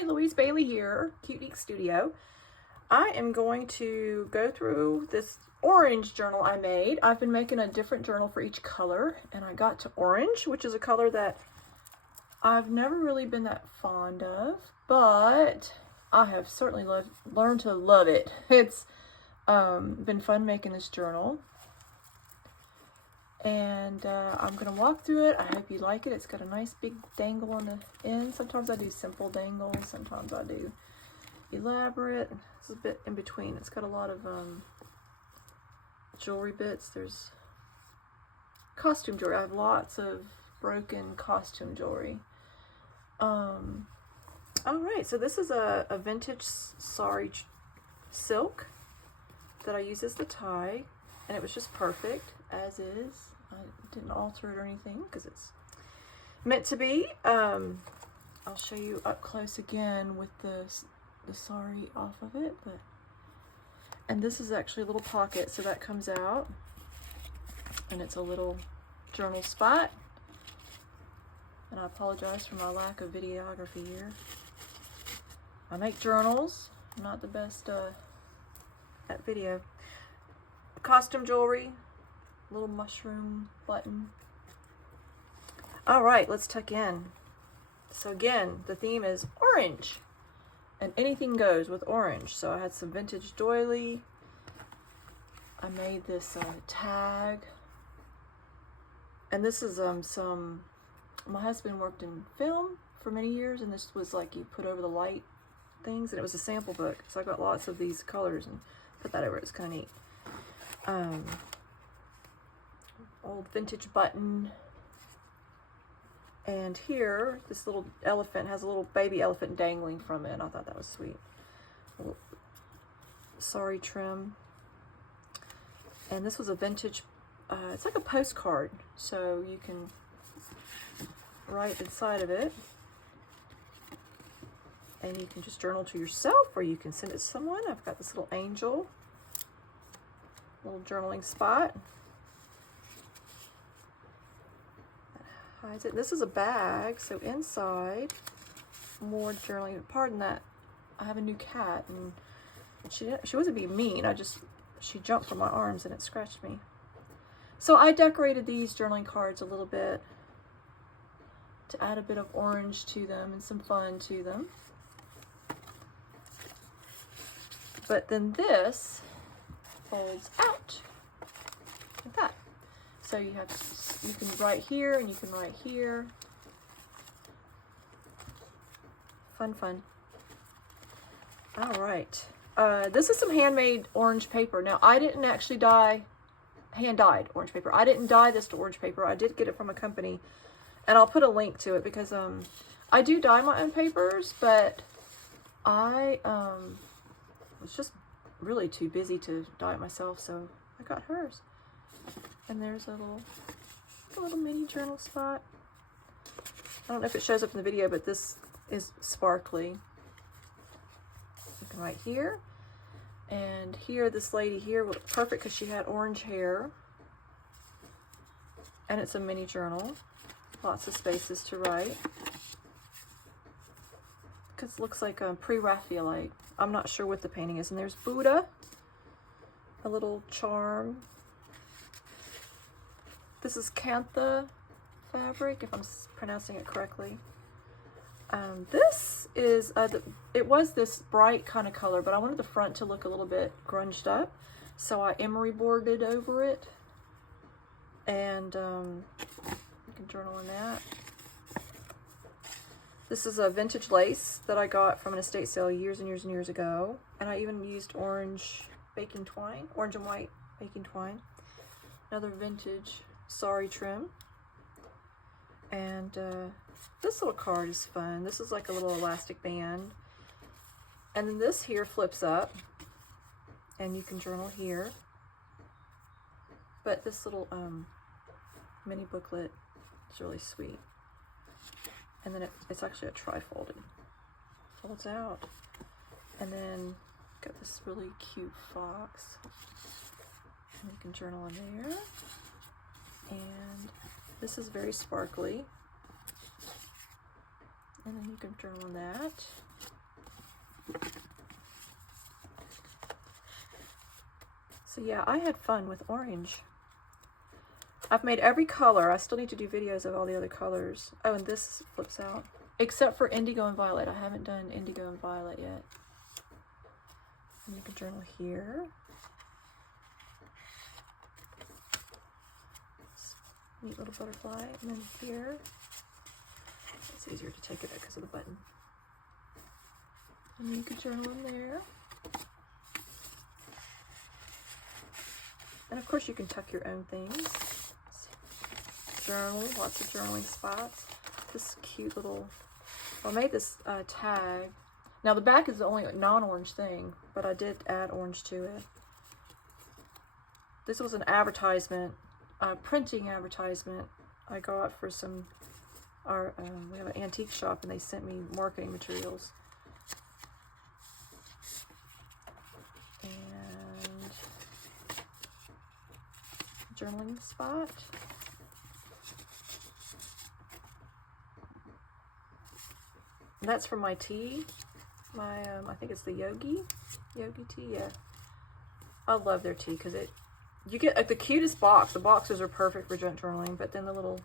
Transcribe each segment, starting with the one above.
Hi, Louise Bailey here, Cuteneek Studio. I am going to go through this orange journal I made. I've been making a different journal for each color, and I got to orange, which is a color that I've never really been that fond of, but I have certainly learned to love it. It's been fun making this journal. And I'm going to walk through it. I hope you like it. It's got a nice big dangle on the end. Sometimes I do simple dangles. Sometimes I do elaborate. This is a bit in between. It's got a lot of jewelry bits. There's costume jewelry. I have lots of broken costume jewelry. Alright, so this is a vintage sari silk that I use as the tie. And it was just perfect as is. I didn't alter it or anything because it's meant to be. I'll show you up close again with the sari off of it. And this is actually a little pocket, so that comes out. And it's a little journal spot. And I apologize for my lack of videography here. I make journals. I'm not the best at video. Costume jewelry, little mushroom button. All right, let's tuck in. So again, the theme is orange, and anything goes with orange. So I had some vintage doily. I made this tag, and this is my husband worked in film for many years, and this was like you put over the light things, and it was a sample book. So I got lots of these colors and put that over. It's kind of neat. Old vintage button, and here this little elephant has a little baby elephant dangling from it, and I thought that was sweet. A little sari trim, and this was a vintage it's like a postcard, so you can write inside of it, and you can just journal to yourself, or you can send it to someone. I've got this little angel, little journaling spot. That hides it. This is a bag, so inside more journaling. Pardon that. I have a new cat, and she wasn't being mean. She jumped from my arms and it scratched me. So I decorated these journaling cards a little bit to add a bit of orange to them and some fun to them. But then this folds out like that. So you can write here and you can write here. Fun. All right. This is some handmade orange paper. Now I didn't actually hand-dyed orange paper. I didn't dye this to orange paper. I did get it from a company, and I'll put a link to it because I do dye my own papers, but I was just really too busy to dye it myself, so I got hers. And there's a little mini journal spot. I don't know if it shows up in the video, but this is sparkly. You can write here, and here, this lady here was perfect because she had orange hair, and it's a mini journal, lots of spaces to write. Because it looks like a pre-Raphaelite. I'm not sure what the painting is. And there's Buddha, a little charm. This is Kantha fabric, if I'm pronouncing it correctly. This is, it was this bright kind of color, but I wanted the front to look a little bit grunged up. So I emery boarded over it. And you can journal in that. This is a vintage lace that I got from an estate sale years and years ago. And I even used orange baking twine, orange and white baking twine. Another vintage sari trim. And this little card is fun. This is like a little elastic band. And then this here flips up, and you can journal here. But this little mini booklet is really sweet. And then it's actually a tri-folded. Folds out. And then got this really cute fox. And you can journal in there. And this is very sparkly. And then you can journal on that. So yeah, I had fun with orange. I've made every color. I still need to do videos of all the other colors. Oh, and this flips out. Except for indigo and violet. I haven't done indigo and violet yet. And you can journal here. Neat little butterfly. And then here. It's easier to take it out because of the button. And you can journal in there. And of course you can tuck your own things. Journal, lots of journaling spots. This cute little, I made this tag. Now the back is the only non-orange thing, but I did add orange to it. This was an advertisement, printing advertisement. I go out for some, we have an antique shop and they sent me marketing materials. And journaling spot. And that's from my tea. My, I think it's the Yogi tea, yeah. I love their tea because you get like the cutest box. The boxes are perfect for journaling, but then the little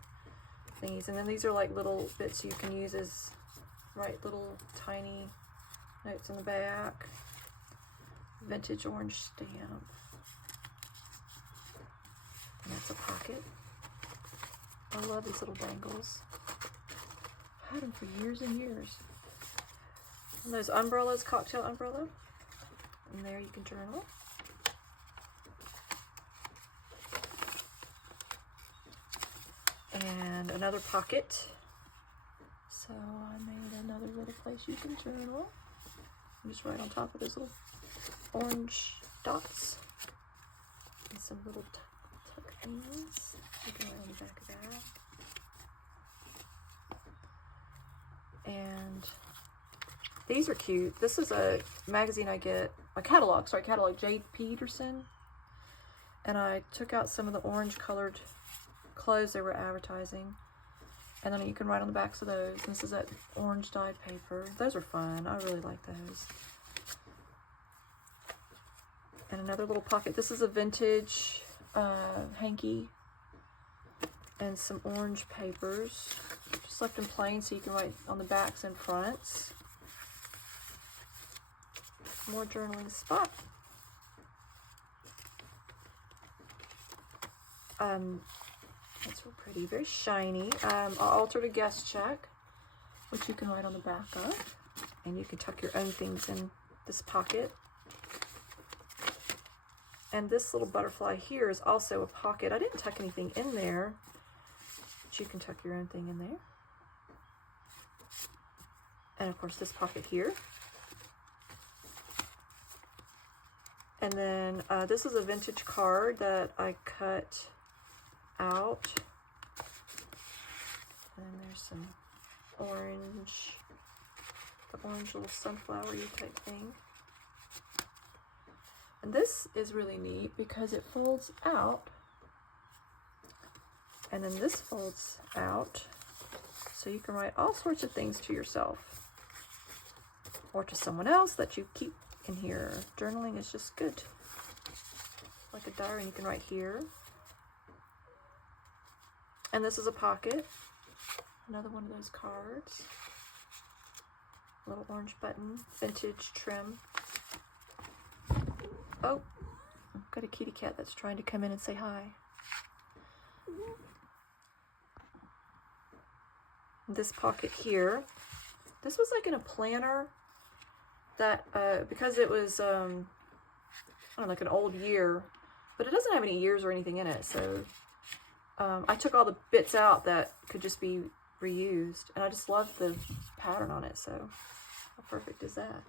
thingies. And then these are like little bits you can use as, right, little tiny notes in the back. Vintage orange stamp. And that's a pocket. I love these little bangles. I've had them for years and years. And those umbrellas, cocktail umbrella. And there you can journal. And another pocket. So I made another little place you can journal. Just right on top of those little orange dots. And some little tuck things. You can write on the back of that. And these are cute. This is a magazine I get, a catalog, J. Peterson. And I took out some of the orange colored clothes they were advertising. And then you can write on the backs of those. This is that orange dyed paper. Those are fun. I really like those. And another little pocket. This is a vintage hanky. And some orange papers. Just left in plain so you can write on the backs and fronts. More journaling spot. That's real pretty, very shiny. I altered a guest check, which you can write on the back of, and you can tuck your own things in this pocket. And this little butterfly here is also a pocket. I didn't tuck anything in there, but you can tuck your own thing in there. And of course this pocket here. And then this is a vintage card that I cut out. And there's some orange, the orange little sunflower type thing. And this is really neat because it folds out. And then this folds out. So you can write all sorts of things to yourself. Or to someone else that you keep in here. Journaling is just good. Like a diary, and you can write here. And this is a pocket. Another one of those cards. Little orange button, vintage trim. Oh, I've got a kitty cat that's trying to come in and say hi. This pocket here. This was like in a planner that, because it was, I don't know, like an old year, but it doesn't have any years or anything in it, so I took all the bits out that could just be reused, and I just love the pattern on it, so how perfect is that?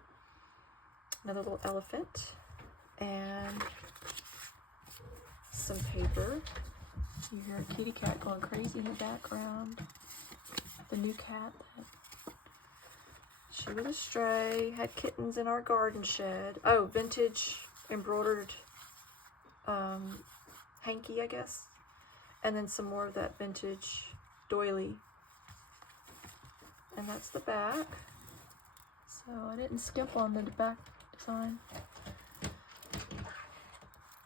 Another little elephant, and some paper. You hear a kitty cat going crazy in the background. The new cat that she was a stray, had kittens in our garden shed. Oh, vintage embroidered hanky, I guess. And then some more of that vintage doily. And that's the back. So I didn't skip on the back design.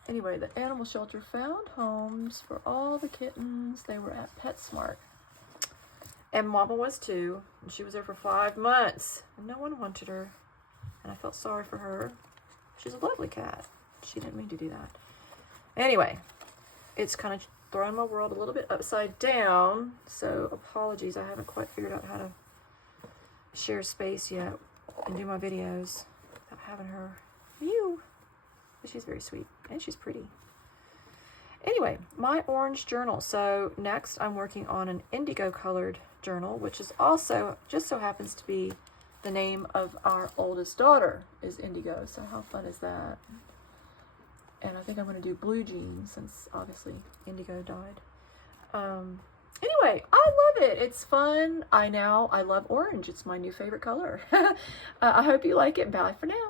Anyway, the animal shelter found homes for all the kittens. They were at PetSmart. And Mama was too. And she was there for 5 months. And no one wanted her. And I felt sorry for her. She's a lovely cat. She didn't mean to do that. Anyway, it's kind of throwing my world a little bit upside down. So apologies, I haven't quite figured out how to share space yet and do my videos without having her. Ew. But she's very sweet and she's pretty. Anyway, my orange journal. So next I'm working on an indigo colored journal, which is also just so happens to be the name of our oldest daughter is Indigo. So how fun is that? And I think I'm going to do blue jeans since obviously Indigo died. Anyway, I love it. It's fun. I love orange. It's my new favorite color. I hope you like it. Bye for now.